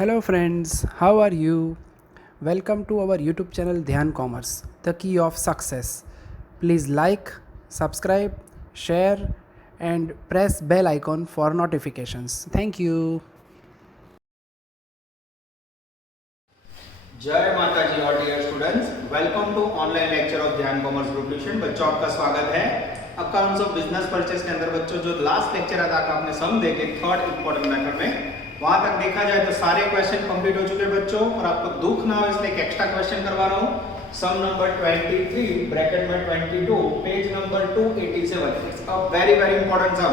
Hello friends, how are you? Welcome to our YouTube channel Dhyan Commerce, the key of success. Please like, subscribe, share and press bell icon for notifications. Thank you. जय माता जी और dear students, welcome to online lecture of Dhyan commerce group tuition. बच्चों आपका स्वागत है accounts of business purchase के अंदर। बच्चों जो लास्ट लेक्चर था आपने सम देखे थर्ड इंपॉर्टेंट मेथड में, वहां तक देखा जाए तो सारे क्वेश्चन कंप्लीट हो चुके बच्चों, और आपको दुख ना हो इसलिए एक एक्स्ट्रा क्वेश्चन करवा रहा हूं। सम नंबर 23 ब्रैकेट में 22 page number 287। It's a very very important sum.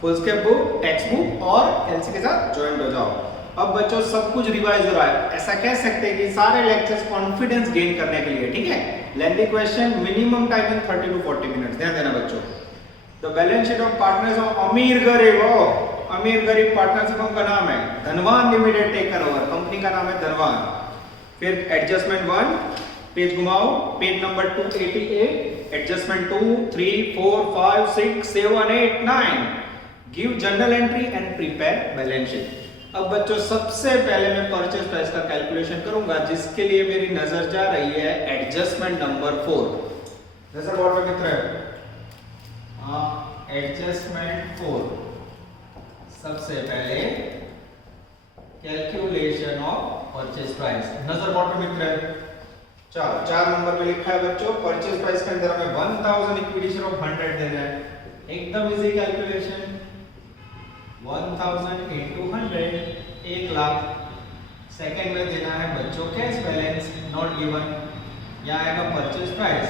Foolscap book, textbook और एलसी के साथ ज्वाइन हो जाओ। अब बच्चों सब कुछ रिवाइज हो रहा है, ऐसा कह सकते हैं कि सारे लेक्चर्स कॉन्फिडेंस गेन करने के लिए, ठीक है। Lengthy question, minimum timing 30 to 40 minutes. ध्यान देना बच्चों। The balance sheet of partners of Amir Garib, अमीर गरीब पार्टनरशिप का नाम है धनवान लिमिटेड टेकन ओवर, कंपनी का नाम है धनवान। फिर एडजस्टमेंट 1, पेज घुमाओ, page number 288, adjustment 2, 3, 4, 5, 6, 7, 8, 9, give journal entry and prepare balance sheet. अब बच्चों सबसे पहले मैं परचेज प्राइस का कैलकुलेशन करूंगा, जिसके लिए मेरी नजर जा रही है एडजस्टमेंट नंबर 4। नजर बोर्ड पे मित्र है, एडजस्टमेंट 4। सबसे पहले कैलकुलेशन ऑफ परचेज प्राइस, नजर बोर्ड पे मित्र है। चलो 4 नंबर पे लिखा है बच्चों, परचेज प्राइस के अंदर हमें 1000 इक्विटी शेयर ऑफ 100 देना है। एकदम easy calculation. 1000 into 100, 1 lakh. Second में देना है बच्चों कैश बैलेंस, नॉट गिवन। यहाँ आएगा परचेज प्राइस।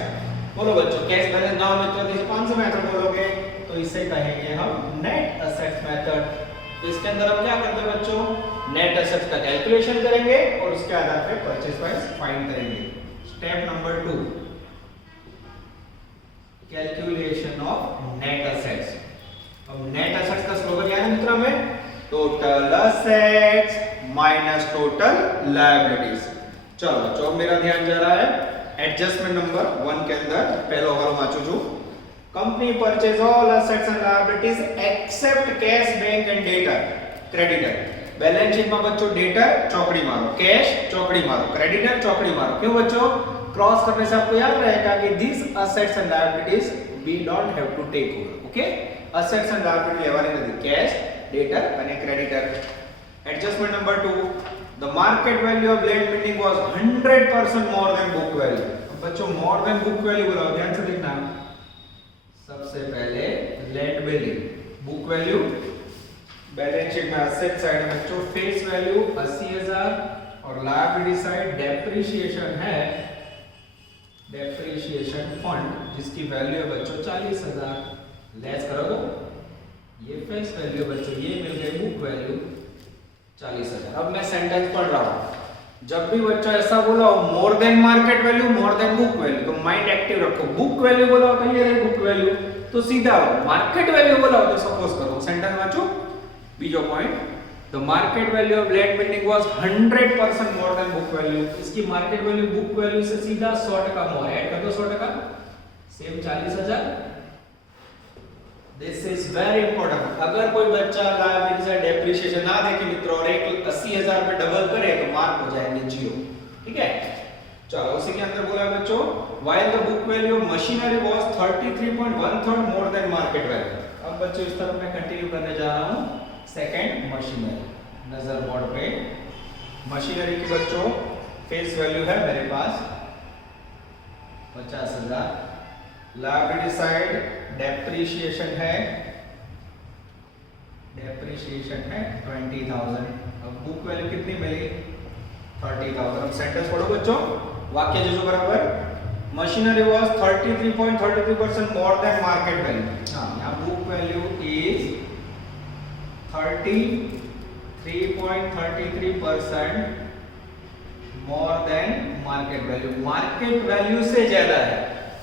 बोलो बच्चों कैश बैलेंस ना हो तो इसे कौन सा मेथड बोलोगे? तो इसे कहेंगे हम नेट असेट्स मेथड। तो इसके अंदर हम क्या करते हैं बच्चों, नेट असेट्स का कैलकुलेशन करेंगे और उसके आधार पे परचेज प्राइस फाइंड करेंगे। Step number 2, calculation of net assets. अब नेट एसेट्स का स्लोगन क्या है मित्रों में? Total assets minus total liabilities. चलो बच्चों मेरा ध्यान जा रहा है एडजस्टमेंट नंबर 1 के अंदर पहलो वालो वांचू छु। Company purchase all assets and liabilities except cash, bank and debtor, creditor. Balance sheet में बच्चों डेटर चौकड़ी मारो, कैश चौकड़ी मारो, क्रेडिटर चौकड़ी मारो। क्यों बच्चों? क्रॉस करने से आपको याद रहेगा कि this assets and liabilities we don't have to take over. Okay, assets and liability લેવાની નથી, cash, debtor અને creditor. Adjustment number 2, the market value of land building was 100% more than book value. बच्चों more than book value बोला, ध्यान से देखना। सबसे पहले land building, book value, balance sheet में asset साइड में बच्चों face value 80,000 और liability साइड depreciation है, depreciation fund जिसकी वैल्यू है बच्चों 40,000। लेस करो तो ये फेस वैल्यू बच्चों, ये मिल गई बुक वैल्यू 40,000। अब मैं सेंटेंस पढ़ रहा हूं, जब भी बच्चा ऐसा बोला हो more than market value, more than book value, तो माइंड एक्टिव रखो। बुक वैल्यू बोला हो तो ये रही बुक वैल्यू, तो सीधा हो। मार्केट वैल्यू बोला हो तो सपोज करो सेंटेंस वाचो बीजो point, the market value of land building was 100% more than book value. इसकी मार्केट वैल्यू बुक वैल्यू से सीधा 100% मोर, ऐड कर दो 100%, same 40,000। This is very important. अगर कोई बच्चा लायबिलिटी से डेप्रिसिएशन ना देखे मित्रों और 80,000 पे डबल करे तो मार्क हो जाएंगे 0, ठीक है। चलो उसी के अंदर बोला है बच्चों, while the book value of machinery was 33.13 more than market value. अब बच्चों इस तरफ मैं कंटिन्यू करने जा रहा हूं। सेकंड मशीनरी, नजर बोर्ड पे मशीनरी की बच्चों फेस वैल्यू है मेरे पास 50,000। लायबिलिटी साइड डेप्रिसिएशन है 20,000। अब बुक वैल्यू कितनी मिली? 30,000। अब सेंटेंस पढ़ो बच्चों, वाक्य जो बराबर, machinery was 33.33% more than market value. हां, यहां book value is 33.33% more than market value. Market value से ज्यादा है,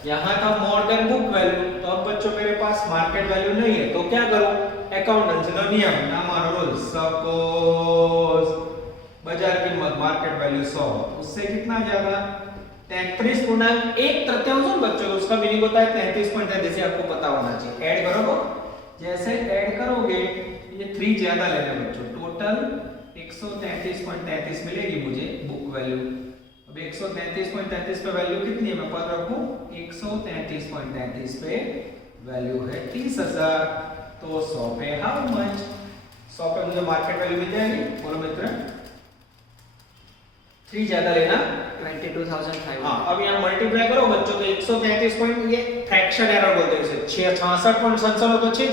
यहां था मोर देन बुक वैल्यू। तो अब बच्चों मेरे पास मार्केट वैल्यू नहीं है, तो क्या करूं? अकाउंटेंसी का नियम, ना मानो रूल। सपोज बाजार कीमत मार्केट वैल्यू 100, उससे कितना ज्यादा 33.1 बच्चों, उसका मीनिंग होता है 33.33, आपको पता होना चाहिए। ऐड करो, जैसे ऐड करोगे ये 3 ज्यादा लेना बच्चों, टोटल 133.33 मिलेगी मुझे बुक वैल्यू। अब 133.33 पे वैल्यू कितनी है, मैं पद रखूं 133.33 पे वैल्यू है 30,000, तो 100 पे हाउ मच, 100 पे मुझे मार्केट वैल्यू मिल जाएगी। बोलो मित्र 3 ज्यादा लेना 22,500। हाँ, अब यहाँ मल्टीप्लाई करो बच्चों, तो 133 पॉइंट, ये फ्रैक्शन एरर बोलते हैं इसे, 66.77 हो तो 6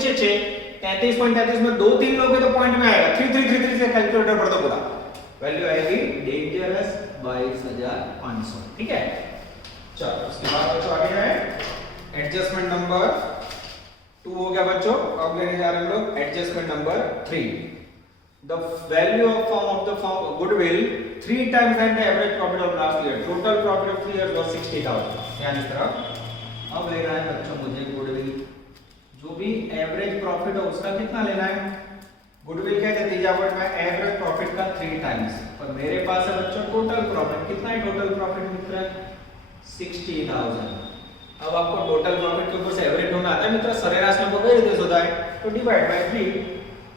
33.33 में 2-3 लोगे तो पॉइंट में आएगा, 3333 से कैलकुलेटर पर तो पूरा वैल्यू आएगी डेंजरस 22,500। ठीक है, चलो उसके बाद बच्चों आगे जाए, एडजस्टमेंट नंबर 2 हो गया बच्चों। अब लेने जा रहे हैं हम लोग adjustment number 3। The value of the firm goodwill 3 times than the average profit of last year. Total profit of 3 years was 60,000. ध्यान इस तरफ। अब लेना है बच्चों मुझे गुडविल, जो भी एवरेज प्रॉफिट है उसका कितना लेना है। गुडविल क्या कहते हैं पॉइंट में एवरेज प्रॉफिट का 3 टाइम्स, पर मेरे पास है बच्चों टोटल प्रॉफिट, कितना है टोटल प्रॉफिट मित्र 60,000। अब आपको टोटल प्रॉफिट के ऊपर से एवरेज होना आता है मित्र, सरेराश में को कई રીતે શોધાય, तो डिवाइड बाय 3।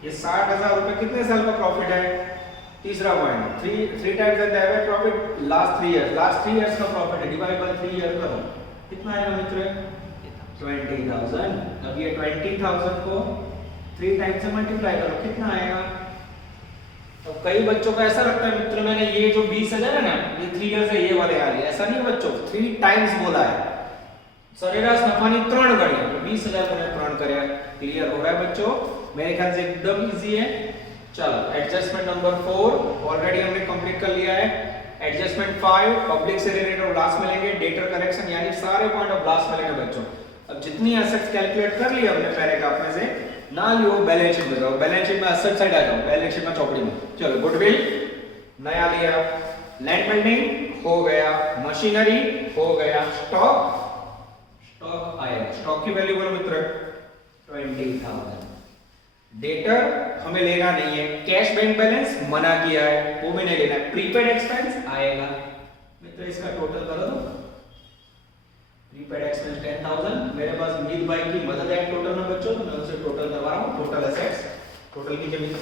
ये 60,000 रुपए कितने साल का प्रॉफिट है, तीसरा point 3 times the average profit last 3 years, last 3 years का प्रॉफिट है, डिवाइड बाय 3 ईयर करो, कितना आएगा मित्र 20,000। अब ये 20,000 को 3 टाइम्स से मल्टीप्लाई करो, कितना आएगा। तो कई बच्चों को ऐसा लगता है मित्र मैंने ये जो 20,000 है ना, ये 3 इयर्स है, ये वाले आ रही है, ऐसा नहीं बच्चों, 3 टाइम्स बोला है। सरेराश नफानी 3 गणी, 20,000 को 3 કર્યા, क्लियर हो रहा है बच्चों, मेरे ख्याल से एकदम इजी है। चलो एडजस्टमेंट नंबर 4 ऑलरेडी हमने कंप्लीट कर लिया है। एडजस्टमेंट 5 पब्लिक से रिलेटेड ऑफ लॉस मिलेंगे, डेटर करेक्शन यानी सारे पॉइंट ऑफ लॉस मिलेंगे बच्चों। अब जितनी एसेट्स कैलकुलेट कर ली हमने पैराग्राफ में से, ना लियो बैलेंस शीट में जाओ, बैलेंस शीट में एसेट साइड आ जाओ, बैलेंस शीट में चौपड़ी में। चलो गुडविल नया लिया, लैंड बिल्डिंग हो गया, मशीनरी हो गया, स्टॉक आया, स्टॉक की वैल्यू बोलो मित्र 20,000। डेटर हमें लेना नहीं है, कैश बैंक बैलेंस मना किया है, वो भी नहीं लेना है। प्रीपेड एक्सपेंस आएगा मित्र, इसका टोटल करो तो प्रीपेड एक्सपेंस 10,000। मेरे पास मीत भाई की मदद है टोटल में बच्चों, तो मैं उनसे टोटल करवा रहा हूं। टोटल एसेट्स टोटल कीजिए मित्र,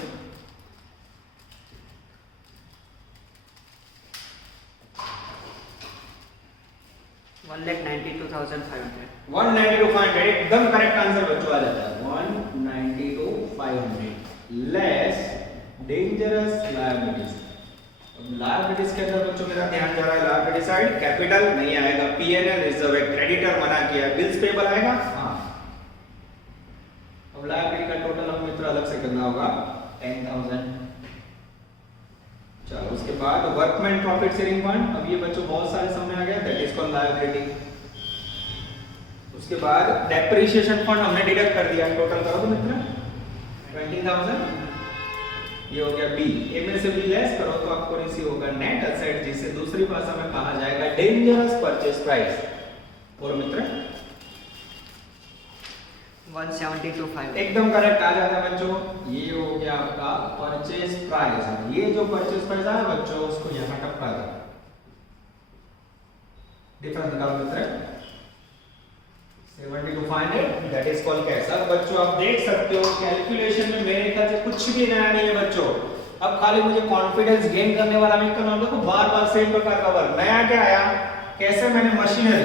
1,92,500। 192,500 एकदम करेक्ट आंसर बच्चों आ जाता है, 192,500 लेस डेंजरस लायबिलिटीज। अब लायबिलिटीज के अंदर बच्चों मेरा ध्यान जा रहा है लायबिलिटी साइड, कैपिटल नहीं आएगा, पीएनएल रिजर्व है, क्रेडिटर मना किया, बिल्स पेबल आएगा हां। अब लायबिलिटी का टोटल हम मित्र अलग से करना होगा 10,000। चलो उसके बाद वर्कमैन प्रॉफिट शेयरिंग फंड, अब ये बच्चों बहुत सारे सामने आ गया, दैट इज कॉल्ड लायबिलिटी। उसके बाद डेप्रिसिएशन फंड हमने डिडक्ट कर दिया, टोटल करो तो मित्र 20,000, ये हो गया बी। ए में से बी लेस करो तो आपको रिसीव होगा नेट एसेट, जिसे दूसरी भाषा में कहा जाएगा डेंजरस परचेज प्राइस। और मित्र 172,500 एकदम करेक्ट आ जाता है बच्चों, ये हो गया आपका परचेज प्राइस। ये जो परचेज प्राइस है बच्चों उसको यहां टपका दो, डिफरेंस निकालो मित्र 72,500, दैट इज कॉल्ड कैश। अब बच्चों आप देख सकते हो कैलकुलेशन में मेरे ख्याल से कुछ भी नया नहीं है बच्चों। अब खाली मुझे कॉन्फिडेंस गेन करने वाला मैं करना होगा, बार बार सेम प्रकार का वर्क। नया क्या आया, कैसे मैंने मशीनरी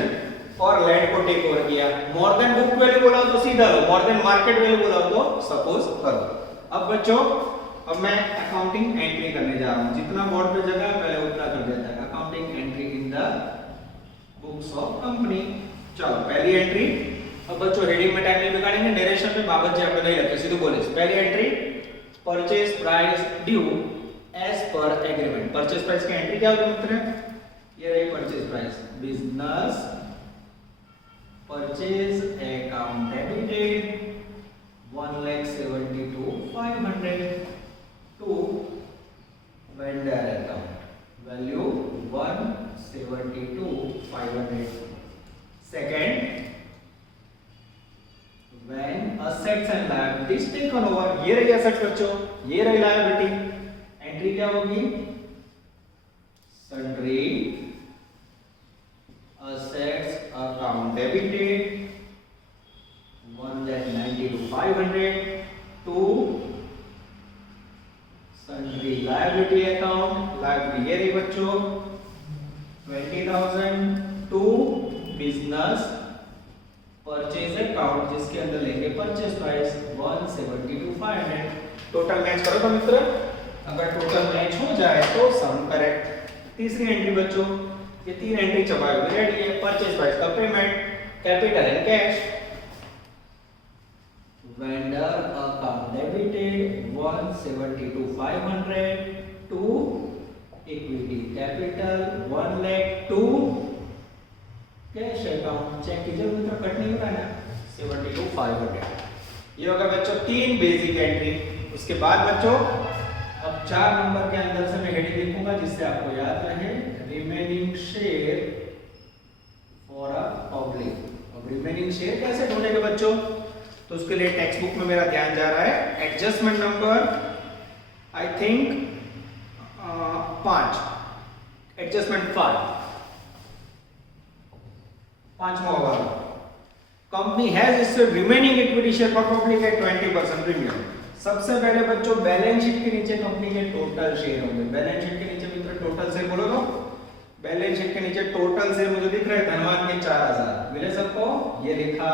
और लैंड को टेक ओवर किया। मोर देन बुक वैल्यू बोला तो सीधा लो, मोर देन मार्केट वैल्यू बोला तो सपोज करो। अब बच्चों अब मैं अकाउंटिंग एंट्री करने जा रहा हूं, जितना बोर्ड पे जगह पहले उतना कर देता है। Accounting entry in the books of company. चलो पहली एंट्री, अब बच्चों हेडिंग में टाइम नहीं बिगाड़ेंगे, नरेशन में बाबत जी आपने नहीं रखे, सीधे बोले पहली entry purchase price due as per agreement. Purchase price की एंट्री क्या होगी मित्र, ये रही purchase price, business purchase account debited 1,72,500 to vendor account value 1,72,500। Second, when assets and liabilities taken over, ये रही assets बच्चों, ये रही liability, एंट्री क्या होगी, sundry assets account debited 1,92,500 to sundry liability account, liability ये रही बच्चों 20,000 टू बिजनेस परचेज अकाउंट जिसके अंदर लेंगे परचेज प्राइस 172,500। टोटल मैच करो तो मित्र, अगर टोटल मैच हो जाए तो सम करेक्ट। तीसरी एंट्री बच्चों, ये तीन एंट्री छपाई हुई रेडी है। परचेज प्राइस का payment, capital and cash, vendor account debited 172,500 to equity capital 1 lakh to cash account. Check कीजिए मित्र, कट नहीं हो रहा है ना, 72,500। ये होगा बच्चों तीन बेसिक एंट्री। उसके बाद बच्चों अब 4 नंबर के अंदर से मैं हेडिंग लिखूंगा जिससे आपको याद रहे, remaining share for a public. अब रिमेनिंग शेयर कैसे ढूंढेंगे बच्चों, तो उसके लिए टेक्स्ट बुक में मेरा ध्यान जा रहा है। Adjustment number I think 5, adjustment 5, पांचवा वाला। Company has issued remaining equity share for public at 20% premium. सबसे पहले बच्चों बैलेंस शीट के नीचे कंपनी के टोटल शेयर होंगे। बैलेंस शीट के नीचे मित्र टोटल शेयर बोलो तो, बैलेंस शीट के नीचे टोटल शेयर मुझे दिख रहे हैं धनवान के 4,000 मिले सबको, ये लिखा।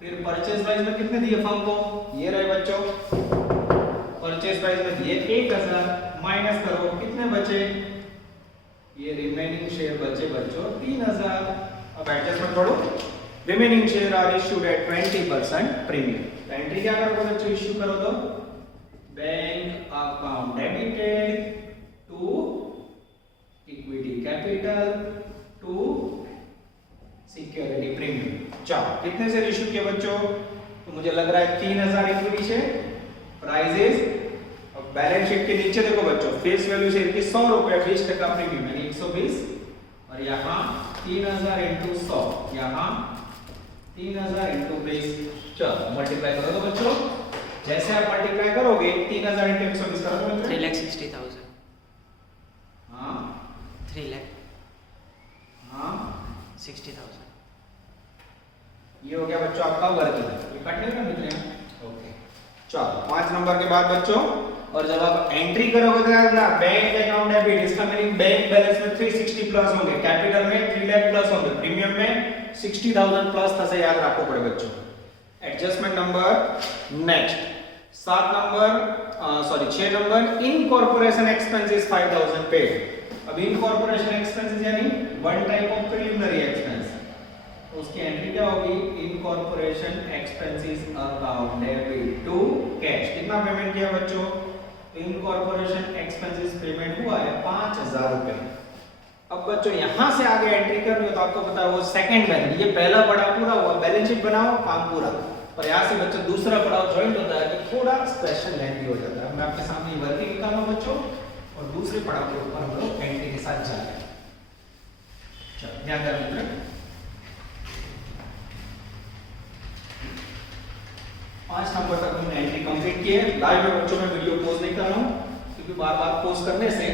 फिर परचेज प्राइस में कितने दिए फर्म को, ये रहे बच्चों। परचेज प्राइस में दिए 1,000, माइनस करो कितने बचे, ये रिमेनिंग शेयर बचे बच्चों 3,000। अब एडजस्टमेंट पढ़ो, remaining share are issued at 20% premium. तो एंट्री क्या करोगे बच्चों, इश्यू करो तो bank account debited to equity capital to security premium. चलो कितने से इश्यू किए बच्चों, तो मुझे लग रहा है 3,000 इक्विटी शेयर प्राइजेस। अब बैलेंस शीट के नीचे देखो बच्चों, फेस वैल्यू शेयर की 100 रुपए, 20% प्रीमियम यानी 120, और यहाँ 3,000 इंटू 100, यहाँ 3,000 इंटू 20। चलो मल्टीप्लाई करो तो बच्चों, जैसे आप मल्टीप्लाई करोगे 3,000 इंटू 120 करो तो 3,60,000। हाँ 3 लाख हाँ 60,000। ये हो गया बच्चों आपका वर्किंग, ये कट नहीं करना मित्र। ओके चलो 5 नंबर के बाद बच्चों, और जब आप एंट्री करोगे तो यार ना बैंक अकाउंट डेबिट, इसका मीनिंग बैंक बैलेंस में 360 प्लस होंगे, कैपिटल में 3 लाख प्लस होंगे, प्रीमियम में 60,000 प्लस था से याद रखो पड़े बच्चों। Adjustment number next 7 number sorry 6 number, incorporation expenses 5,000 paid. अब इनकॉर्पोरेशन एक्सपेंसेस यानी one type of preliminary expense, उसकी एंट्री क्या होगी, incorporation expenses account debit to cash. कितना पेमेंट किया बच्चों, इनकॉर्पोरेशन एक्सपेंसेस पेमेंट हुआ है 5,000 रुपए। अब बच्चों यहां से आगे एंट्री करनी हो तो आपको पता है वो सेकंड बैलेंस, ये पहला पड़ा पूरा हुआ, बैलेंस शीट बनाओ काम पूरा, और यहां से बच्चों दूसरा पड़ाव ज्वाइंट होता है तो थोड़ा क्वेश्चन लेंथी हो जाता है। मैं आपके सामने वर्किंग लिखा हूं बच्चों, और दूसरे पड़ाव के ऊपर हम लोग एंट्री के साथ जा रहे हैं। चलो ध्यान देना मित्र, 5 नंबर तक हमने एंट्री कंप्लीट की है। लाइव में बच्चों में वीडियो पोस्ट नहीं कर रहा हूं क्योंकि बार-बार पोस्ट करने से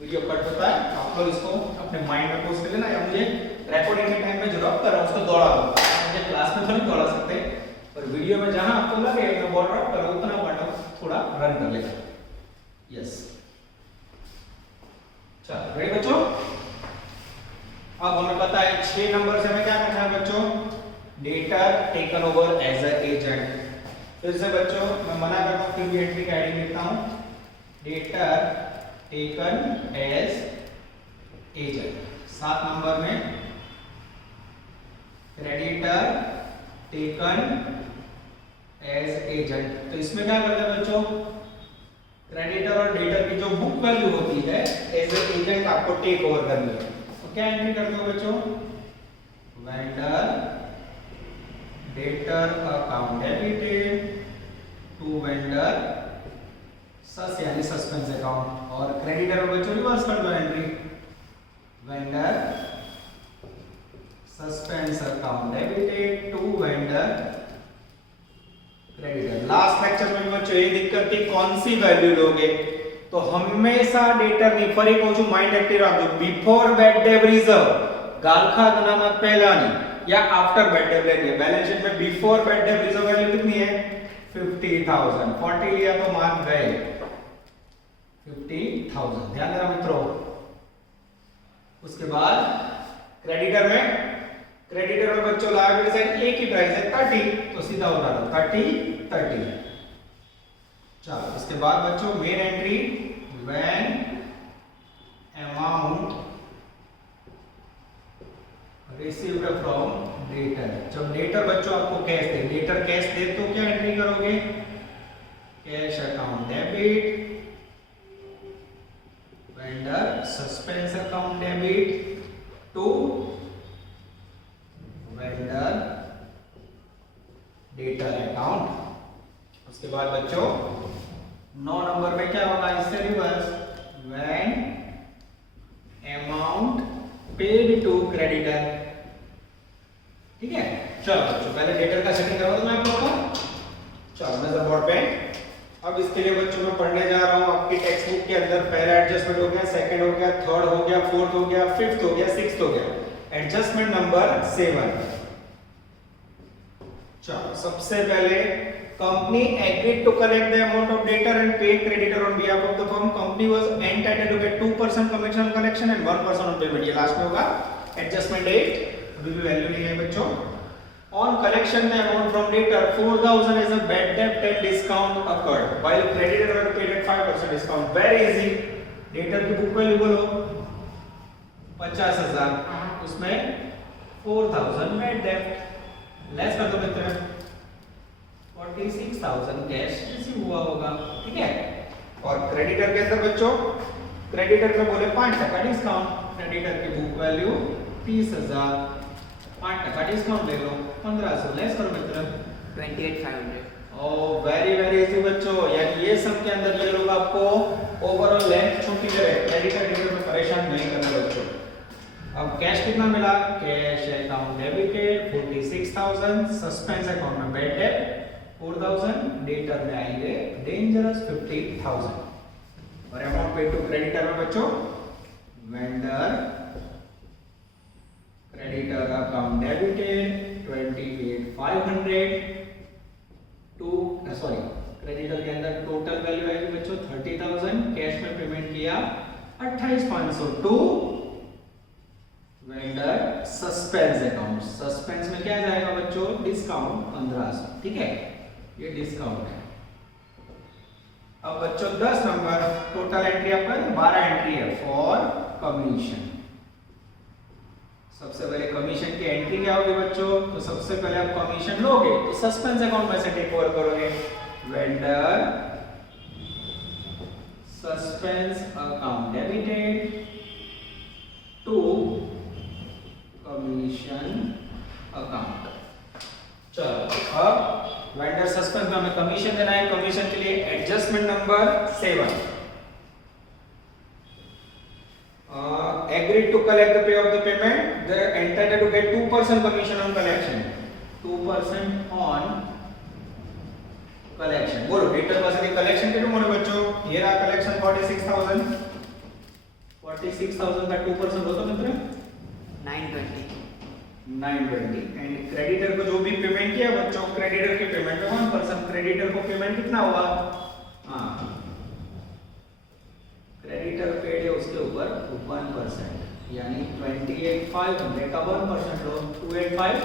वीडियो कट होता है। आप लोग इसको अपने माइंड में पोस्ट कर लेना, या मुझे रिकॉर्डिंग के टाइम में जो ड्रॉप कर रहा हूं उसको दौड़ा दो। मुझे क्लास में तो नहीं दौड़ा सकते, पर वीडियो में जहां आपको लगे मैं बॉल ड्रॉप करो उतना पार्ट थोड़ा रन कर लेगा। यस चलो रेडी बच्चों, अब हमें पता है 6 नंबर से हमें क्या करना है बच्चों, debtor taken over as a agent. फिर से बच्चों मैं मना करता हूं, फिर भी एंट्री का हेडिंग लिखता हूं, debtor taken as agent. 7 number में क्रेडिटर टेकन एज एजेंट। तो इसमें क्या करते हैं बच्चों, क्रेडिटर और डेटर की जो बुक वैल्यू होती है एज ए एजेंट आपको टेक ओवर करनी है। तो क्या एंट्री करते हो बच्चों, vendor debtor account debited to vendor सस यानी सस्पेंस अकाउंट, और क्रेडिटर में बच्चों रिवर्स कर दो entry, vendor suspense account debited to vendor creditor. Last lecture में बच्चों ये दिक्कत थी कौन सी वैल्यू लोगे, तो हमेशा डेटर नहीं फरी कहूं છું माइंड एक्टिव रख दो, बिफोर बेड डेब रिजर्व गालखा अनामत पहलानी या आफ्टर बेड डेब लेनी है। बैलेंस शीट में बिफोर बेड डेब रिजर्व वैल्यू कितनी है 50,000, 40 लिया तो मान गए। 50,000, ध्यान देना मित्रों। उसके बाद क्रेडिटर में बच्चों लायबिलिटी साइड एक ही प्राइस है 30, तो सीधा उठा लो 30। चलो इसके बाद बच्चों main entry when amount received from debtor. जब डेटर बच्चों आपको कैश दे, डेटर कैश दे तो क्या एंट्री करोगे? Cash account debit, vendor suspense account debit to vendor debtor account. उसके बाद बच्चों 9 नंबर में क्या होगा? इससे reverse, when amount paid to creditor. ठीक है, चलो बच्चों पहले डेटर का सेटिंग करवा दो मैं आप लोगों को। चलो नजर बोर्ड पे। अब इसके लिए बच्चों मैं पढ़ने जा रहा हूं आपकी टेक्स्ट बुक के अंदर। पहला एडजस्टमेंट हो गया, सेकंड हो गया, थर्ड हो गया, फोर्थ हो गया, फिफ्थ हो गया, सिक्स्थ हो गया। Adjustment number 7। चलो सबसे पहले company agreed to collect the amount of debtor and pay creditor on behalf of the firm. Company was entitled to get 2% commission collection and 1% on payment. ये लास्ट में होगा एडजस्टमेंट 8। अभी भी वैल्यू नहीं है बच्चों। On collection the amount from debtor 4,000 as a bad debt and discount occurred while creditor were paid at 5% discount. Very easy. Debtor की book value बोलो 50,000, उसमें 4,000 bad debt लेस कर दो मित्र 46,000 कैश रिसीव हुआ होगा। ठीक है, और क्रेडिटर के अंदर बच्चों क्रेडिटर में बोले 5% डिस्काउंट। क्रेडिटर की बुक वैल्यू 30,000, 5% डिस्काउंट ले लो 1500 लेस करो मित्र 28,500। ओ वेरी इजी बच्चों। यानी ये सब के अंदर ये लोग आपको ओवरऑल लेंथ छोटी दे रहे हैं, क्रेडिटर डेबिट में परेशान नहीं करना बच्चों। अब कैश कितना मिला? Cash account debited 46,000, suspense account में बैड डेट 4,000, डेटर में आएंगे डेंजरस 50,000। और अमाउंट पेड टू क्रेडिटर में बच्चों vendor creditor account debited 28,500 to sorry creditor के अंदर टोटल वैल्यू आएगी बच्चों 30,000, कैश में पेमेंट किया 28,500 to vendor suspense account. Suspense में क्या जाएगा बच्चों? डिस्काउंट 1500। ठीक है, ये डिस्काउंट है। अब बच्चों 10 नंबर टोटल एंट्री आपका 12 एंट्री है फॉर कमीशन। सबसे पहले कमीशन की एंट्री क्या होगी बच्चों? तो सबसे पहले आप कमीशन लोगे तो सस्पेंस अकाउंट में से टेक ओवर करोगे। Vendor suspense account debited to commission account. चलो अब वेंडर सस्पेंस में हमें कमीशन देना है। कमीशन के लिए adjustment number 7। agreed to collect the pay of the payment, they are entitled to get 2% commission on collection. 2% on collection. बोलो debtor पासेથી collection કેટલું મળે બચ્ચો? ये रहा कलेक्शन 46,000 का 2% होता मित्र 920 एंड क्रेडिटर को जो भी पेमेंट किया बच्चों क्रेडिटर की पेमेंट में 1%। क्रेडिटर को पेमेंट कितना हुआ? हाँ क्रेडिटर पेड है उसके ऊपर 1%, यानी 28,500 का 1% लो 285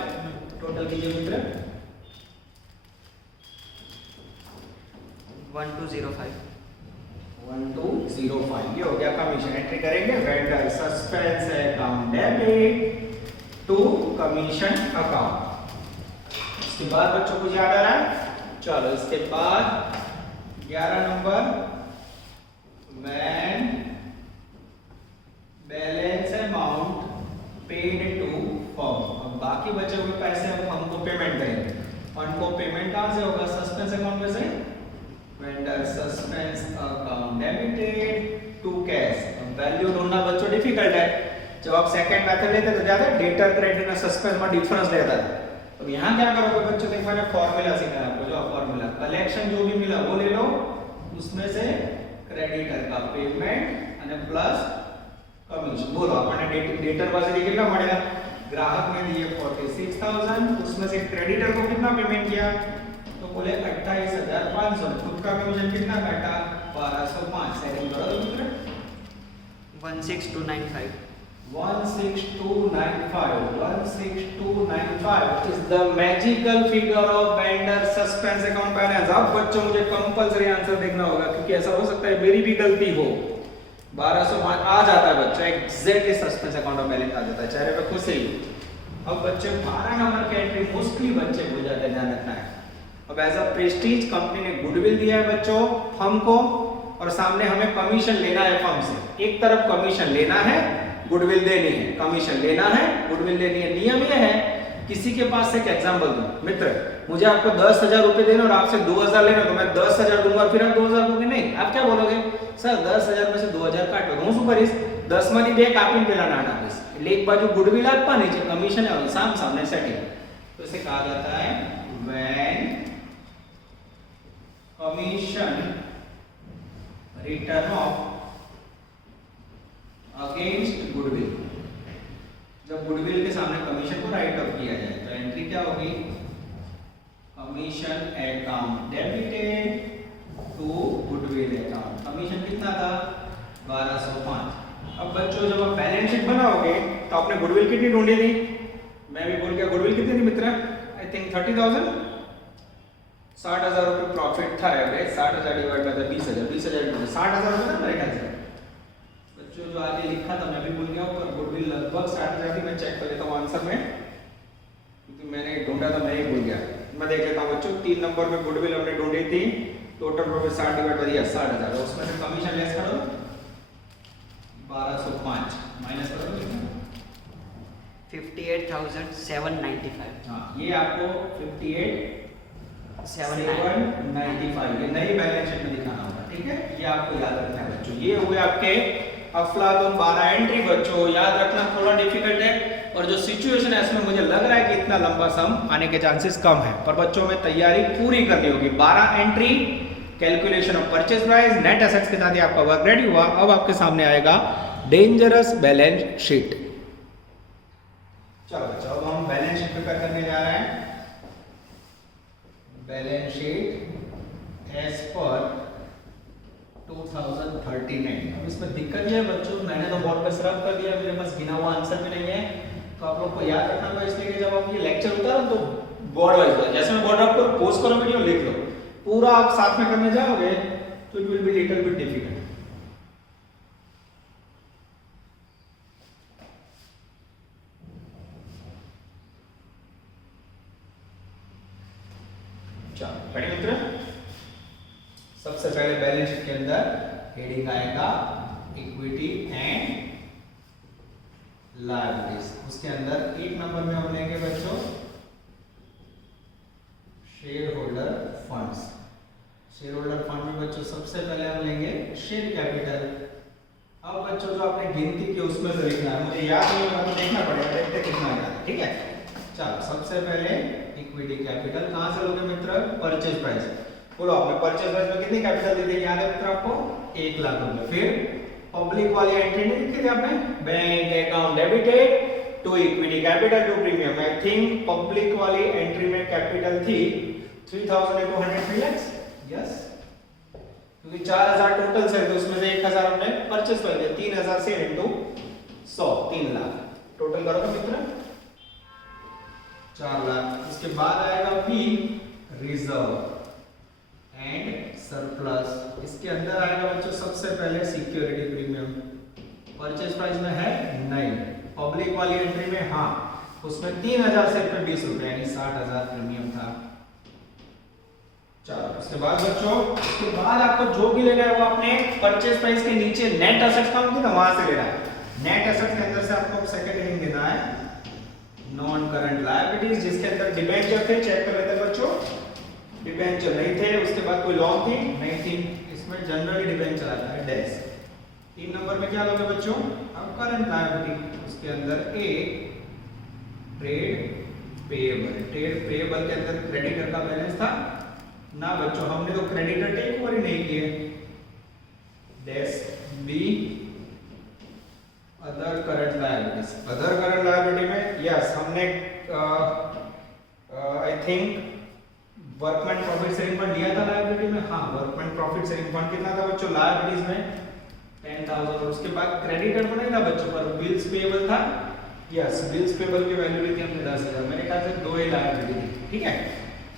टोटल कीजिए मित्र 1205। ये हो गया कमीशन। एंट्री करेंगे vendor suspense account debit to commission account. इसके बाद बच्चों को याद आ रहा है? चलो इसके बाद 11 number when balance amount paid to firm. अब बाकी बचे हुए पैसे हम फर्म को पेमेंट करेंगे। फर्म को पेमेंट कहां से होगा? सस्पेंस अकाउंट में से। Vendor suspense account debited to cash. अब वैल्यू ढूंढना बच्चों डिफिकल्ट है। जब आप सेकंड मेथड लेते तो ज्यादा डेटर क्रेडिट और सस्पेंस में डिफरेंस लेता था। तो यहां क्या करोगे बच्चों? देखो मैंने फार्मूला सिखाया आपको। जो फार्मूला कलेक्शन जो भी मिला वो ले लो, उसमें से क्रेडिटर का पेमेंट અને પ્લસ કમિશન। બોલો આપણને ડેટર પાસેથી કેટલા મળ્યા? ग्राहक ने दिए 46,000, उसमें से क्रेडिटर को कितना पेमेंट किया? तो बोले 28,500। खुद का कमीशन कितना काटा? 1205 सेकंड करो तो मित्र 16295. 16295 is the magical figure of vendor suspense account balance. अब बच्चों मुझे कंपलसरी आंसर देखना होगा क्योंकि ऐसा हो सकता है मेरी भी गलती हो। 1205 आ जाता है बच्चा, exactly suspense account of balance आ जाता है, चेहरे पे खुश ही। अब बच्चे 12 नंबर के एंट्री मोस्टली बच्चे भूल जाते हैं, ध्यान रखना है। अब एज अ प्रेस्टीज कंपनी ने गुडविल दिया है बच्चों फर्म को, और सामने हमें कमीशन लेना है फर्म से। एक तरफ कमीशन लेना है, गुडविल देनी है, कमीशन लेना है, गुडविल देनी है। नियम यह है, किसी के पास से एक एग्जांपल दूं, मित्र मुझे आपको 10,000 रुपए देना और आपसे 2,000 लेना, तो मैं 10,000 दूंगा और फिर आप 2,000 दोगे नहीं। आप क्या बोलोगे, सर 10,000 में से 2,000 काट लो, હું શું કરીશ 10 માંથી 2 કાપીને પેલા નાના આપીશ, એટલે એક બાજુ ગુડવિલ આપવાની છે, કમિશન આવવાનું, સામ સામને સેટિંગ। तो इसे कहा जाता है when commission return of against goodwill. जब गुडविल के सामने कमीशन को राइट ऑफ किया जाए तो एंट्री क्या होगी, commission account debited to goodwill account. Commission कितना था 1205। अब बच्चों जब आप बैलेंस शीट बनाओगे तो आपने गुडविल कितनी ढूंढी थी, मैं भी बोल गया गुडविल कितनी थी मित्र, आई थिंक 30,000, 60,000 रुपए प्रॉफिट था एवरेज, 60,000 डिवाइड बाय 20,000, 20,000 60,000 रुपए था मेरे ख्याल से। बच्चों जो आगे लिखा था मैं भी भूल गया, पर गुडविल लगभग 60,000 थी। मैं चेक कर लेता हूँ आंसर में, क्योंकि मैंने ढूंढा था, मैं ही भूल गया। मैं देख लेता हूँ बच्चों, 3 नंबर में गुडविल हमने ढूंढी थी, टोटल प्रॉफिट 60 डिवाइड बाय 60,000, उसमें से कमीशन लेस करो 1205 माइनस करो 58,795. हाँ, ये आपको 58,795 ये नई बैलेंस शीट में दिखाना होगा, ठीक है। ये आपको याद रखना है बच्चों। ये हुए आपके अफलातून 12 एंट्री बच्चों, याद रखना थोड़ा डिफिकल्ट है, और जो सिचुएशन है इसमें मुझे लग रहा है कि इतना लंबा सम आने के चांसेस कम है, पर बच्चों में तैयारी पूरी करनी होगी। 12 entry, calculation of purchase price, net assets के साथ ही आपका वर्क रेडी हुआ। अब आपके सामने आएगा डेंजरस बैलेंस शीट। चलो बच्चों, अब हम बैलेंस शीट प्रिपेयर करने जा रहे हैं। Balance sheet as per 2039। अब इसमें दिक्कत ये है बच्चों, मैंने तो बोर्ड पे रब कर दिया, मेरे पास गिना हुआ आंसर भी नहीं है, तो आप लोग को याद रखना होगा, इसलिए कि जब आप ये लेक्चर उतारो तो बोर्ड वाइज हो, जैसे मैं बोर्ड आपको पोस्ट करो वीडियो लिख लो, पूरा आप साथ में करने जाओगे तो it will be little bit difficult. चलो रेडी मित्र, सबसे पहले बैलेंस शीट के अंदर हेडिंग आएगा इक्विटी एंड लायबिलिटीज। उसके अंदर 1 नंबर में हम लेंगे बच्चों share holder funds. Share holder fund में बच्चों सबसे पहले हम लेंगे शेयर कैपिटल। अब बच्चों जो आपने गिनती की उसमें से लिखना है, मुझे याद नहीं होगा तो देखना पड़ेगा, देखते कितना याद है, ठीक है। चलो सबसे पहले इक्विटी कैपिटल कहां से लोगे मित्र, परचेज प्राइस। बोलो आपने परचेज प्राइस में कितनी कैपिटल दी थी, याद है मित्र आपको 1 लाख रुपए। फिर पब्लिक वाली एंट्री नहीं लिखी थी आपने, bank account debited to equity capital to premium. I think public वाली एंट्री में कैपिटल थी 3,200 lakhs, यस, क्योंकि 4,000 टोटल से तो उसमें से 1,000 हमने परचेज प्राइस दिया, 3,000 से इनटू 100 3 लाख टोटल करो तो मित्र 4 लाख। उसके बाद आएगा पी रिजर्व एंड सरप्लस। इसके अंदर आएगा बच्चों सबसे पहले सिक्योरिटी प्रीमियम, परचेज प्राइस में है नहीं, पब्लिक वाली एंट्री में हाँ, उसमें 3,000 से रुपए 20 रुपए यानी 60,000 प्रीमियम था। चलो उसके बाद बच्चों, उसके बाद आपको जो भी लेना है वो आपने परचेज प्राइस के नीचे नेट एसेट्स काउंट की ना वहां से लेना है। नेट एसेट्स के अंदर से आपको सेकंड हेडिंग देना है नॉन करंट लायबिलिटीज, जिसके अंदर डिबेंचर थे, चेक कर लेते हैं बच्चों, डिबेंचर नहीं थे। उसके बाद कोई लॉन्ग थी नहीं थी, इसमें जनरली डिबेंचर आता है डैश। 3 नंबर में क्या लोगे बच्चों, अब करंट लायबिलिटी, उसके अंदर ए ट्रेड पेएबल। ट्रेड पेएबल के अंदर क्रेडिटर का बैलेंस था ना बच्चों, हमने तो क्रेडिटर टेक ओवर ही नहीं किए, dash B other current liabilities. Other current liability में यस हमने I think workman profit sharing fund लिया था लायबिलिटी में, हाँ वर्कमैन प्रॉफिट शेयरिंग फंड कितना था बच्चों लायबिलिटीज में 10,000। और उसके बाद क्रेडिटर पर नहीं था बच्चों, पर बिल्स पेएबल था, यस बिल्स पेएबल की वैल्यू ली थी हमने 10,000, मेरे ख्याल से 2 ही लायबिलिटी थी, ठीक है।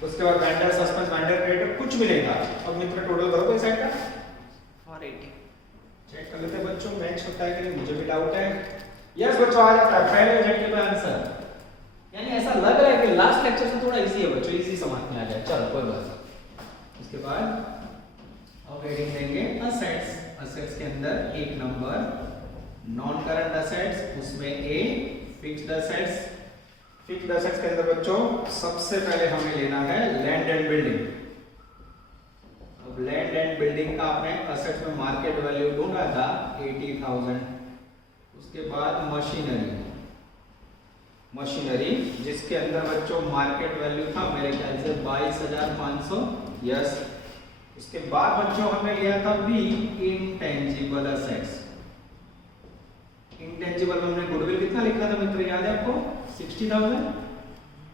उसके बाद वेंडर सस्पेंस, वेंडर क्रेडिटर कुछ भी नहीं था। अब मित्र टोटल करो कोई साइड का 480। चेक कर लेते हैं बच्चों, मैच होता है कि नहीं, मुझे भी डाउट है। यस बच्चों आ जाता है पहले झटके पे आंसर, यानी ऐसा लग रहा है कि लास्ट लेक्चर से थोड़ा इजी है बच्चों, इजी समझ में आ जाए, चलो कोई बात नहीं। उसके बाद अब हेडिंग देंगे असेट्स, असेट्स के अंदर एक नंबर नॉन करंट असेट्स, उसमें a fixed assets, fixed assets के अंदर बच्चों सबसे पहले हमें लेना है लैंड एंड बिल्डिंग। अब लैंड एंड बिल्डिंग का आपने असेट्स में मार्केट वैल्यू ढूंढा था 80,000। उसके बाद मशीनरी, मशीनरी जिसके अंदर बच्चों मार्केट वैल्यू था मेरे ख्याल से 22,500, यस। उसके बाद बच्चों हमने लिया था बी इंटेंजिबल असेट्स। इंटेंजिबल में हमने गुडविल कितना लिखा था मित्र याद है आपको 60,000,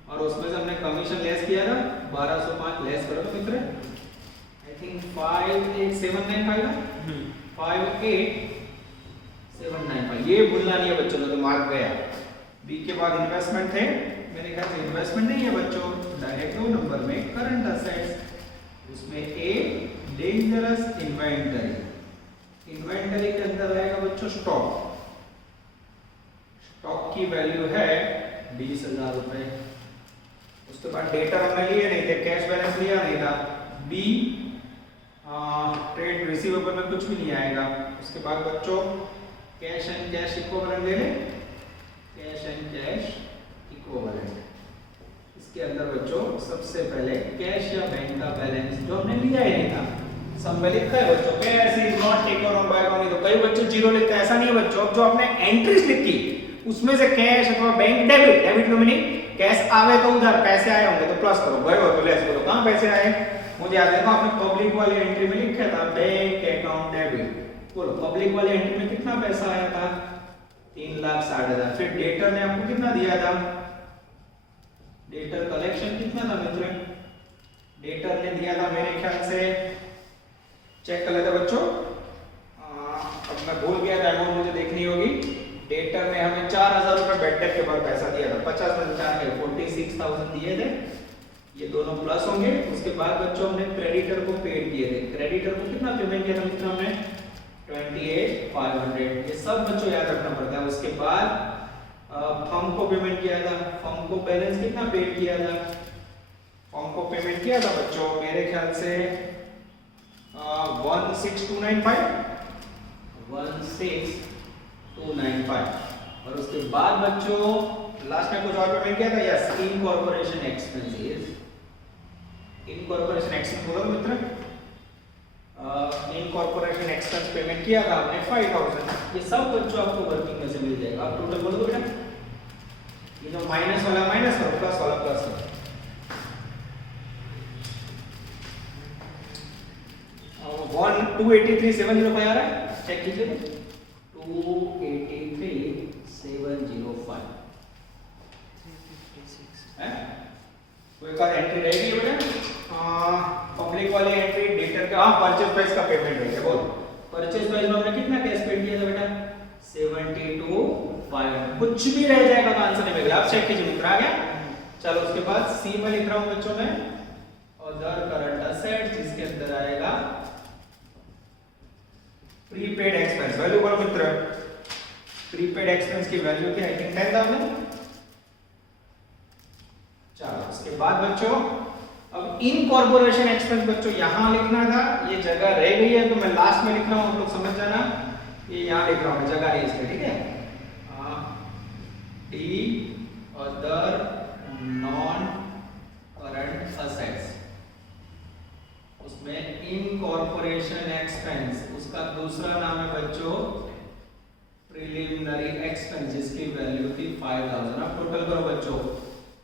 और उसमें से हमने कमीशन लेस किया था 1205, लेस करो तो मित्र आई थिंक 58795 58795, ये भूलना नहीं है बच्चों, तो मार्क गया। बी के बाद इन्वेस्टमेंट थे, मेरे ख्याल से इन्वेस्टमेंट नहीं है बच्चों, डायरेक्ट 2 नंबर में करंट असेट्स, उसमें ए डेंजरस इन्वेंटरी, इन्वेंटरी के अंदर आएगा बच्चों स्टॉक, स्टॉक की वैल्यू है 20,000 रुपए। उसके बाद डेटर हमने लिए नहीं थे, कैश बैलेंस लिया नहीं था। बी ट्रेड रिसीवेबल में कुछ भी नहीं आएगा। उसके बाद बच्चों कैश एंड कैश इक्विवेलेंट ले लें, कैश एंड कैश इक्विवेलेंट, इसके अंदर बच्चों सबसे पहले कैश या बैंक का बैलेंस जो हमने लिया ही नहीं था, सब में लिखा है बच्चों cash is not taken on by company, तो कई बच्चे जीरो लिखते हैं, ऐसा नहीं है बच्चों। अब जो आपने एंट्रीज लिखी उसमें से कैश अथवा बैंक डेबिट, डेबिट में मीनिंग कैश आवे तो उधर, पैसे आए होंगे तो प्लस करो, गए हो तो लेस करो, कहां पैसे आए मुझे याद है, आपने पब्लिक वाली एंट्री में लिखा था बैंक अकाउंट डेबिट, बोलो पब्लिक वाली एंट्री में कितना पैसा आया था 3,60,000। फिर डेटर ने आपको कितना दिया था, डेटर कलेक्शन कितना था मित्र, डेटर ने दिया था मेरे ख्याल से, चेक कर लेते बच्चों, अब मैं भूल गया था अमाउंट मुझे देखनी होगी। डेटर ने हमें 4,000 रुपए बेड डेट के बाद पैसा दिया था, 50 में 4 के 46,000 दिए थे, ये दोनों प्लस होंगे। उसके बाद बच्चों हमने क्रेडिटर को पेड किए थे, क्रेडिटर को कितना पेमेंट किया था मित्र हमने 28,500, ये सब बच्चों याद रखना पड़ता है। उसके बाद फर्म को पेमेंट किया था, फर्म को बैलेंस कितना पेड किया था, फर्म को पेमेंट किया था बच्चों मेरे ख्याल से 16,295, 16,295। और उसके बाद बच्चों लास्ट में कुछ और पेमेंट किया था, yes incorporation expenses, incorporation expense बोलो मित्र, इनकॉर्पोरेशन एक्सपेंस पेमेंट किया था आपने 5,000, ये सब बच्चों आपको वर्किंग में से मिल जाएगा। आप टोटल बोलो बेटा, ये जो माइनस वाला माइनस और प्लस वाला प्लस है, 283,705 आ रहा है, चेक कीजिए 283,705 है। कोई का एंट्री रहेगी बेटा, पब्लिक वाली एंट्री डेटर का परचेज प्राइस का पेमेंट रहेगा, बोल परचेज प्राइस में हमने कितना कैश पेड किया था बेटा 72,500, कुछ भी रह जाएगा तो आंसर नहीं मिलेगा, आप चेक कीजिए मित्र आ गया। चलो उसके बाद सी में लिख रहा हूं बच्चों में अदर करंट असेट्स, जिसके अंदर आएगा प्रीपेड एक्सपेंस, वैल्यू बोलो मित्र, प्रीपेड एक्सपेंस की वैल्यू क्या है 10,000। चलो उसके बाद बच्चों अब इनकॉर्पोरेशन एक्सपेंस बच्चों यहां लिखना था, ये जगह रह गई है तो मैं लास्ट में लिख रहा हूं, आप लोग समझ जाना, ये यहां लिख रहा हूं, जगह है इसमें, ठीक है। D other non current assets, उसमें इनकॉर्पोरेशन एक्सपेंस, उसका दूसरा नाम है बच्चों प्रिलिमिनरी एक्सपेंस, जिसकी वैल्यू थी 5,000। अब टोटल करो बच्चों,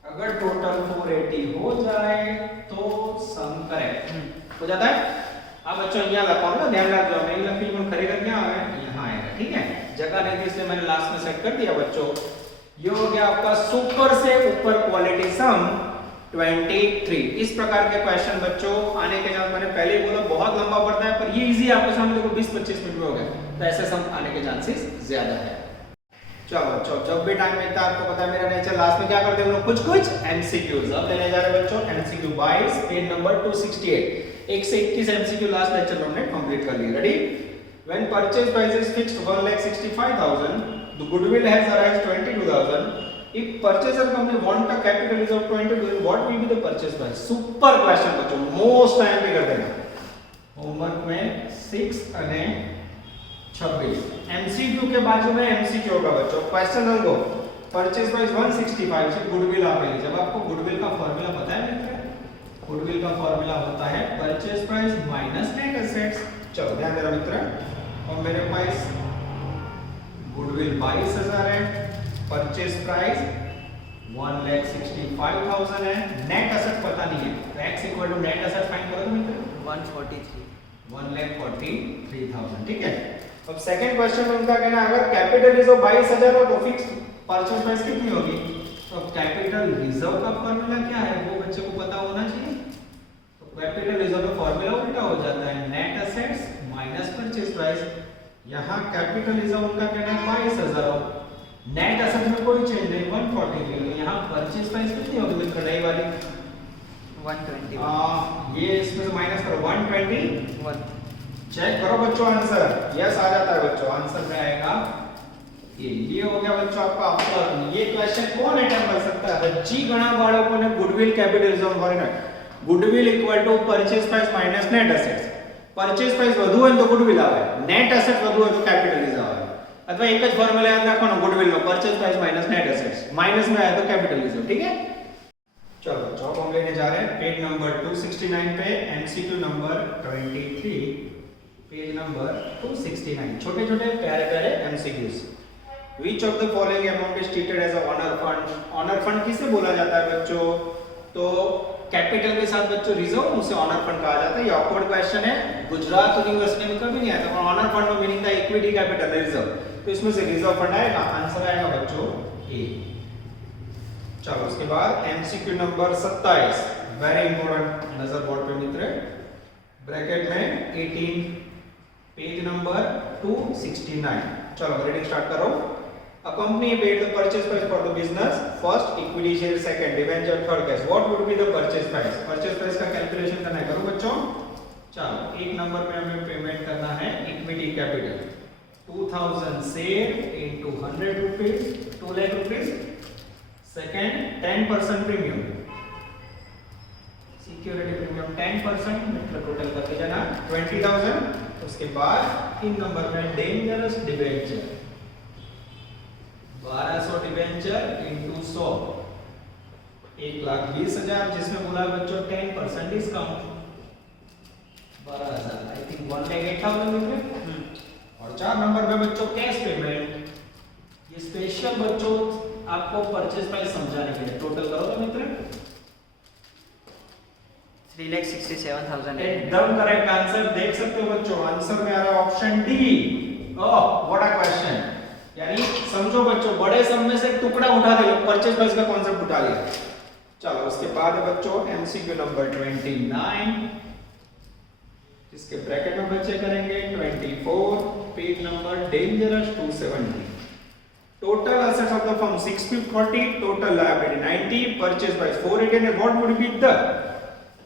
अगर टोटल 480 हो जाए तो सम करेक्ट हो जाता है। अब बच्चों यहाँ लगा ना, ध्यान रख दो, मैं लकीर में खरीदा क्या है यहाँ आएगा, ठीक है, जगह नहीं थी इसलिए मैंने लास्ट में सेट कर दिया बच्चों। ये हो गया आपका सुपर से ऊपर क्वालिटी सम, 23। इस प्रकार के क्वेश्चन बच्चों आने के चांस, मैंने पहले ही बोला बहुत लंबा पड़ता है, पर ये इजी आपके सामने देखो 20-25 मिनट में हो गया, तो ऐसे सम आने के चांसेस ज्यादा है। चलो बच्चों, जब भी टाइम मिलता है आपको पता है मेरा नेचर, लास्ट में क्या करते हैं हम लोग, कुछ एमसीक्यूज। अब लेने जा रहे हैं बच्चों एमसीक्यू 22, पेज नंबर 268। 1 से 21 एमसीक्यू लास्ट लेक्चर में हमने कंप्लीट कर लिए। Ready? When purchase price is fixed 1,65,000, the goodwill has arrived 22,000। If purchaser company want a capital is of 22, what will be the purchase price? Super question बच्चों, most time पे कर देना homework में 6 અને 26। एमसीक्यू के बाजू में एमसीक्यू होगा बच्चों। क्वेश्चन हमको परचेज प्राइस 165 से गुडविल आपेगी। जब आपको गुडविल का फार्मूला पता है मित्र, गुडविल का फार्मूला होता है purchase price minus net assets. चलो ध्यान देना मित्र, और मेरे पास गुडविल 22,000 है, परचेज प्राइस 1,65,000 है, नेट एसेट पता नहीं है, तो x equal to net asset find करो तो मित्र 143 1,43,000। ठीक है। अब सेकंड क्वेश्चन में उनका कहना है अगर कैपिटल रिजर्व 22,000 हो तो फिक्स परचेज प्राइस कितनी होगी। तो कैपिटल रिजर्व का फार्मूला क्या है वो बच्चे को पता होना चाहिए। तो कैपिटल रिजर्व का फार्मूला उल्टा हो जाता है, net assets minus purchase price. यहां कैपिटल रिजर्व उनका कहना है 22,000 हो, नेट एसेट में कोई चेंज नहीं 143, यहां परचेज प्राइस कितनी होगी मित्र नई वाली 120 ये इसमें से माइनस करो 121। 1 चेक करो बच्चों आंसर, यस आ जाता है बच्चों, आंसर में आएगा ये हो गया बच्चों आपका अपवर्तन। ये क्वेश्चन कौन अटेम्प्ट कर सकता है, हजी घणा बाळकोने goodwill capital reserve foreign goodwill equal to purchase price minus net assets. Purchase price વધુ હોય તો ગુડવિલ આવે, નેટ એસેટ વધુ હોય તો कैपिटल रिजर्व આવે, अथवा एक જ फॉर्मूला याद रखो गुडविल में purchase price minus net assets, minus में आया तो कैपिटल रिजर्व। ठीक है। चलो जॉब हम लेने जा रहे हैं पेज नंबर 269 पे, एमसीक्यू नंबर 23, पेज नंबर 269। छोटे छोटे प्यारे प्यारे MCQs. Which of the following amount is treated as a owner fund. Owner fund किसे बोला जाता है बच्चों, तो कैपिटल के साथ बच्चों रिजर्व, उसे ऑनर फंड कहा जाता है। ये ऑकवर्ड क्वेश्चन है, गुजरात यूनिवर्सिटी में कभी नहीं आया था। ऑनर फंड में मीनिंग था इक्विटी कैपिटल रिजर्व, तो इसमें से रिजर्व फंड आएगा, आंसर आएगा बच्चों ए। चलो उसके बाद एमसीक्यू नंबर 27, वेरी इंपॉर्टेंट, नजर बोर्ड पे मित्र, ब्रैकेट में 18, पेज नंबर 269। चलो रीडिंग स्टार्ट करो। A company paid the purchase price for the business, first equity share, second debenture, third cash. What would be the purchase price? Purchase price का calculation करना है, करो बच्चों। चलो एक नंबर पे हमें पेमेंट करना है equity capital 2000 share into 100 rupees, 2 lakh rupees. Second 10% premium, security premium 10%, मतलब टोटल करके जाना 20,000। उसके बाद इन नंबर में डेंजरस डिबेंचर 1200 डिबेंचर इनटू 100, 1,20,000, जिसमें बोला बच्चों 10% डिस्काउंट 12,000, आई थिंक 1,08,000 मित्र। और 4 नंबर में बच्चों कैश पेमेंट, ये स्पेशल बच्चों आपको परचेज प्राइस समझाने के लिए, टोटल करो तो मित्र 3,67,000। एकदम करेक्ट आंसर, देख सकते हो बच्चों आंसर में आ रहा है option D. Oh what a question, यानी समझो बच्चों बड़े सम में से एक टुकड़ा उठा दिया, परचेज प्राइस का कॉन्सेप्ट उठा लिया। चलो उसके बाद है बच्चों एमसीक्यू नंबर 29, इसके ब्रैकेट में बच्चे करेंगे 24, page number dangerous 270। Total assets of the firm 640, total liability 90, purchase price 480 and what would be the.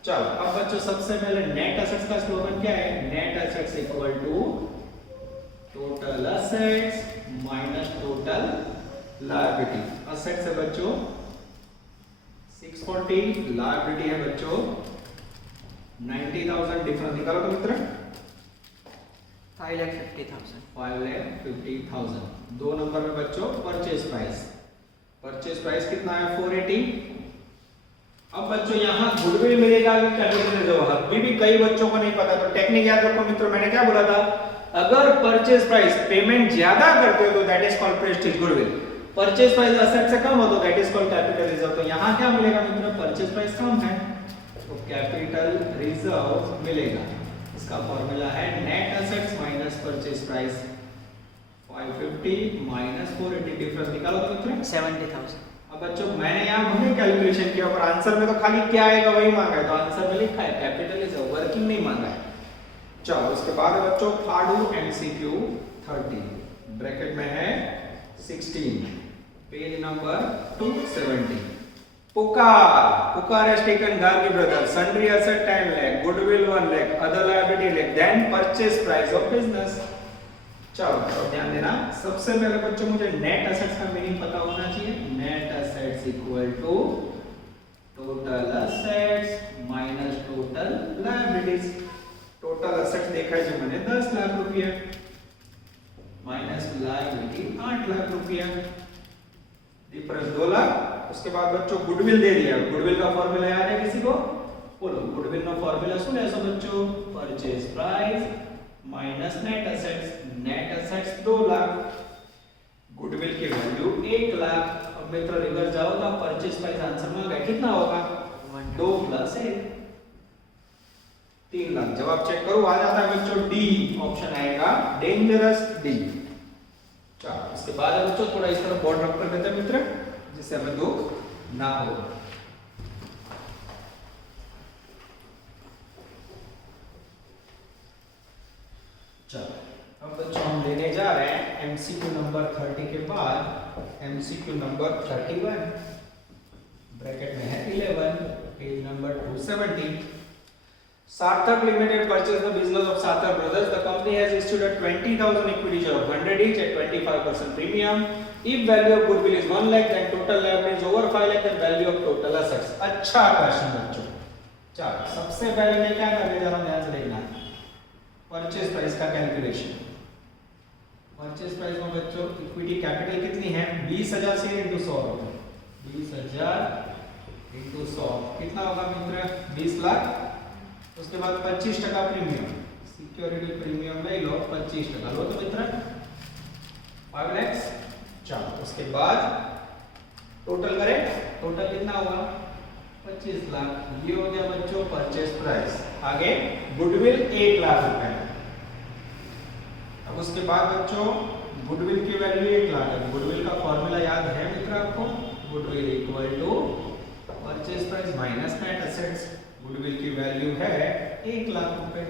चलो अब बच्चों सबसे पहले नेट एसेट्स का स्लोगन क्या है, net assets equal to total assets minus total liability. Assets है बच्चों 640, लायबिलिटी है बच्चों 90,000, डिफरेंस निकालो तो मित्र 5,50,000। 5,50,000। 2 नंबर में बच्चों परचेज प्राइस, परचेज प्राइस कितना है 480। अब बच्चों यहाँ गुडविल मिलेगा कि कैपिटल रिजर्व, अभी भी कई बच्चों को नहीं पता, तो टेक्निक याद रखो मित्रों, मैंने क्या बोला था, अगर परचेज प्राइस पेमेंट ज्यादा करते हो तो that is called Prestige goodwill, purchase price asset से कम हो तो that is called capital reserve. तो यहाँ क्या मिलेगा मित्रों, परचेज प्राइस कम है तो कैपिटल रिजर्व मिलेगा। इसका फॉर्मूला है net assets minus purchase price, 550 minus 480, difference निकालो तो मित्रों 70,000। अब अब बच्चों मैंने यहाँ भले कैलकुलेशन किया पर आंसर में तो खाली क्या आएगा वही मांगा है, तो आंसर में लिखा है कैपिटल इज वर्किंग नहीं मांगा है। चलो उसके बाद है बच्चों फाड़ू एमसीक्यू 30 ब्रैकेट में है 16 पेज नंबर 270। पुकार has taken Gargi brothers sundry asset 10 lakh, goodwill 1 lakh, other liability lakh, then purchase price of business। चलो तो ध्यान देना, सबसे पहले बच्चों मुझे नेट एसेट्स का मीनिंग पता होना चाहिए। Net assets equal to total assets minus total liabilities. Total assets देखा है जो मैंने 10 लाख रुपया माइनस लायबिलिटी 8 लाख रुपया, डिफरेंस 2 लाख। उसके बाद बच्चों गुडविल दे दिया, गुडविल का फॉर्मूला याद है किसी को? बोलो गुडविल का फॉर्मूला सुने ऐसा बच्चों, purchase price minus net assets. Net assets 2 lakh, goodwill की वैल्यू 1 लाख। अब मित्र रिवर्स जाओ तो परचेज प्राइस आंसर में गया कितना होगा? 2 + 1 3 लाख। जवाब चेक करो, आ जाता है बच्चों डी ऑप्शन आएगा, डेंजरस डी। चलो इसके बाद बच्चों थोड़ा इस तरह बोर्ड रख कर देते हैं मित्र, जिससे हमें दुख ना हो। चलो अब बच्चों हम लेने जा रहे हैं एमसीक्यू नंबर 30 के बाद एमसीक्यू नंबर 31 ब्रैकेट में है 11 page number 270। Sarthak Limited purchased the business of Sarthak Brothers. The company has issued a 20,000 equity share of 100 each at 25% premium. If value of goodwill is 1 lakh, then total liability is over 5 lakh, then value of total assets। अच्छा question बच्चों। चलो सबसे पहले मैं क्या करने जा रहा हूँ, ध्यान से देखना, परचेज प्राइस का कैलकुलेशन। परचेज प्राइस में बच्चों इक्विटी कैपिटल कितनी है? 20,000 शेयर इंटू 100 रुपए, 20,000 इंटू 100 कितना होगा मित्र? 20 लाख। उसके बाद 25% प्रीमियम, सिक्योरिटी प्रीमियम ले लो 25%, लो तो मित्र 5 लाख। चलो उसके बाद टोटल करें, टोटल कितना होगा? 25 लाख। ये हो गया बच्चों परचेज प्राइस। आगे गुडविल 1 लाख रुपए। अब उसके बाद बच्चों गुडविल की वैल्यू 1 लाख है। गुडविल का फॉर्मूला याद है मित्र आपको? Goodwill equal to purchase price minus net assets. Goodwill की वैल्यू है 1 लाख रुपए,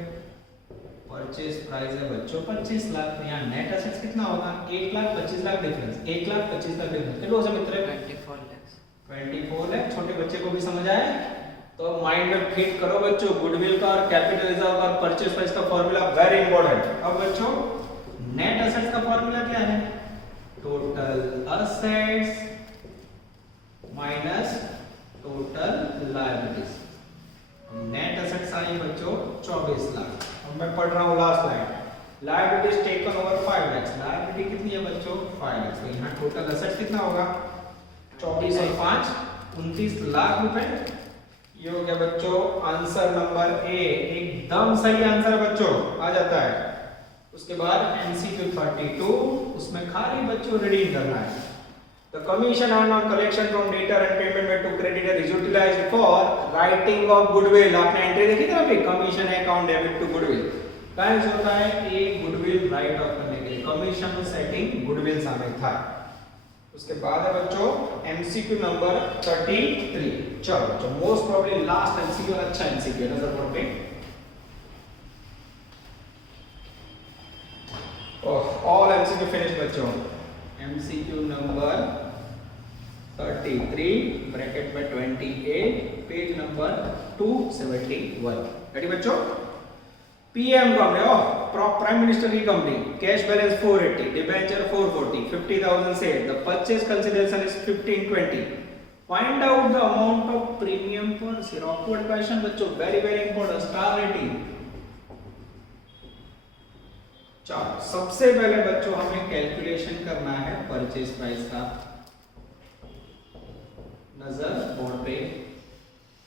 परचेज प्राइस है बच्चों 25 लाख। यहाँ नेट एसेट्स कितना होगा? 1 लाख 25 लाख डिफरेंस, 1 लाख 25 लाख डिफरेंस कितना हो मित्र? 24 lakhs। 24 लाख। छोटे बच्चे को भी समझ आए तो माइंड में फिट करो बच्चों, गुडविल का और कैपिटल रिजर्व का और परचेज प्राइस का फॉर्मूला वेरी इंपॉर्टेंट। अब बच्चों नेट एसेट्स का फॉर्मूला क्या है? Total assets minus total liabilities. Net assets I बच्चों 24 लाख। अब मैं पढ़ रहा हूं last line, liabilities taken over 5 lakh. Liability कितनी है बच्चों? 5 लाख। तो यहां टोटल एसेट्स कितना होगा? 24 और 5 29 लाख रुपए। ये हो गया बच्चों आंसर नंबर ए, एकदम सही आंसर बच्चों आ जाता है। उसके बाद एमसीक्यू 32, उसमें खाली बच्चों रीडिंग करना है। The commission earned on collection from debtor and payment made to creditor is utilized for writing of goodwill। आपने एंट्री देखी था अभी, commission account debit to goodwill. क्या यूज होता है? एक गुडविल राइट ऑफ करने के लिए कमीशन सेटिंग गुडविल शामिल था। उसके बाद है बच्चों एमसीक्यू नंबर 33। चलो बच्चों मोस्ट प्रोबब्ली लास्ट एमसीक्यू, अच्छा एमसीक्यू नजर बोर्ड पे। ऑल एमसीक्यू फिनिश बच्चों। एमसीक्यू नंबर 33 ब्रैकेट में 28 पेज नंबर 271। रेडी बच्चों? पीएम कंपनी, प्राइम मिनिस्टर की company, cash balance 480, debenture 440, 50,000 share, the purchase consideration is 1520। Find out the amount of premium पर share. Awkward question बच्चों, very very important, star rating. चलो सबसे पहले बच्चों हमें कैलकुलेशन करना है परचेज प्राइस का। नजर बोर्ड पे।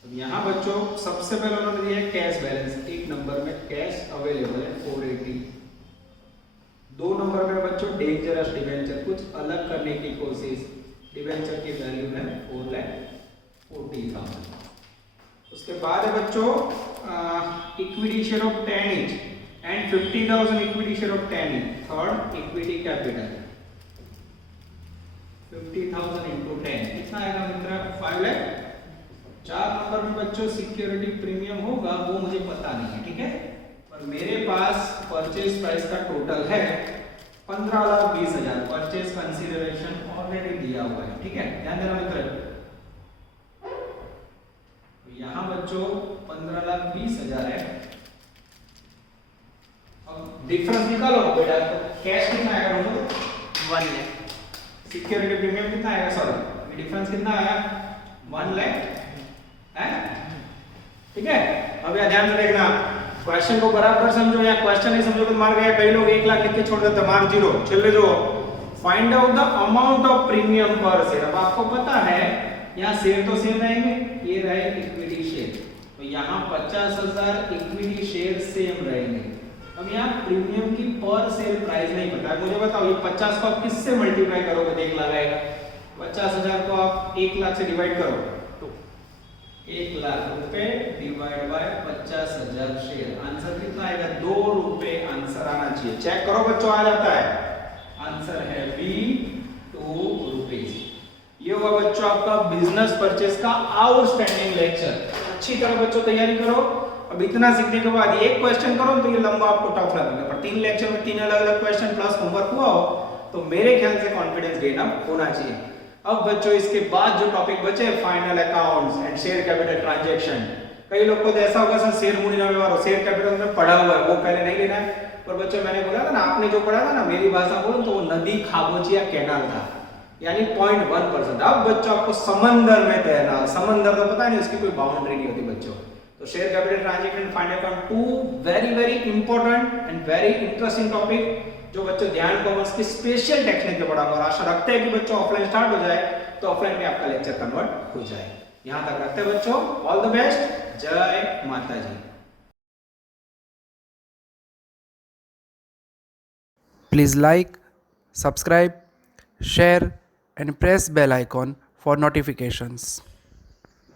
अब यहाँ बच्चों सबसे पहले उन्होंने दिया है कैश बैलेंस, एक नंबर में कैश अवेलेबल है 480। 2 नंबर में बच्चों डेंजरस डिबेंचर, कुछ अलग करने की कोशिश। डिबेंचर की वैल्यू है 4,40,000। उसके बाद है बच्चों equity share of 10 each and 50,000 equity share of 10 each। Third equity capital 50,000 into 10 कितना आएगा मुझे पता नहीं है, ठीक है, पर मेरे पास परचेज प्राइस का टोटल है 15,20,000। परचेज कंसीडरेशन ऑलरेडी दिया हुआ है, ठीक है, ध्यान देना मित्र। तो यहां बच्चों 15,20,000 है। अब डिफरेंस निकालो बेटा, तो कैश कितना आएगा बोलो? 1 लाख। सिक्योरिटी प्रीमियम कितना आएगा? सॉरी, डिफरेंस कितना आया? 1 लाख है, ठीक है। अब यहां ध्यान से देखना, क्वेश्चन को बराबर समझो, या क्वेश्चन नहीं समझो तो मार गया। कई लोग 1 लाख लिख के छोड़ देते, मार्क 0। चले जो find out the amount of premium पर शेयर। अब आपको पता है यहाँ शेयर तो सेम रहेंगे, ये रहे इक्विटी शेयर, तो यहाँ 50,000 इक्विटी शेयर सेम रहेंगे। अब यहाँ प्रीमियम की पर शेयर प्राइस नहीं पता है, मुझे बताओ ये 50 को आप किससे मल्टीप्लाई करोगे? देख लगाएगा 50,000 को आप 1 लाख से डिवाइड करो तो 1 लाख रुपए डिवाइड बाय 50,000 शेयर, आंसर कितना आएगा? 2 रुपए आंसर आना चाहिए। चेक करो बच्चों, आ जाता है, आंसर है बी 2 रुपीज। ये हुआ बच्चों आपका बिजनेस परचेस का आउटस्टैंडिंग लेक्चर। अच्छी तरह बच्चों तैयारी करो। अब इतना सीखने के बाद एक क्वेश्चन करो तो ये लंबा आपको टफ लगेगा, पर 3 लेक्चर में 3 अलग-अलग क्वेश्चन प्लस होमवर्क हुआ हो तो मेरे ख्याल से कॉन्फिडेंस गेन अप होना चाहिए। अब बच्चों इसके बाद जो टॉपिक बचे, final accounts and share capital transaction. कई लोग को तो ऐसा होगा सर शेयर मूडी ना व्यवहार हो, शेयर कैपिटल में पढ़ा हुआ है वो पहले नहीं लेना है। पर बच्चों मैंने बोला था ना, आपने जो पढ़ा था ना, मेरी भाषा बोलो तो वो नदी, खाबोची या कैनाल था, यानी 0.1%। अब बच्चों आपको समंदर में तैरना, समंदर तो पता नहीं उसकी कोई बाउंड्री नहीं होती बच्चों। तो share capital transaction and final account 2 very important and very interesting topic, जो बच्चों ध्यान कॉमर्स की स्पेशल टेक्निक पे पढ़ा। और आशा रखते हैं कि बच्चों ऑफलाइन स्टार्ट हो जाए तो ऑफलाइन में आपका लेक्चर कन्वर्ट हो जाए। यहां तक रखते हैं बच्चों, ऑल द बेस्ट, जय माता जी। Please like, subscribe, share and press bell icon for notifications.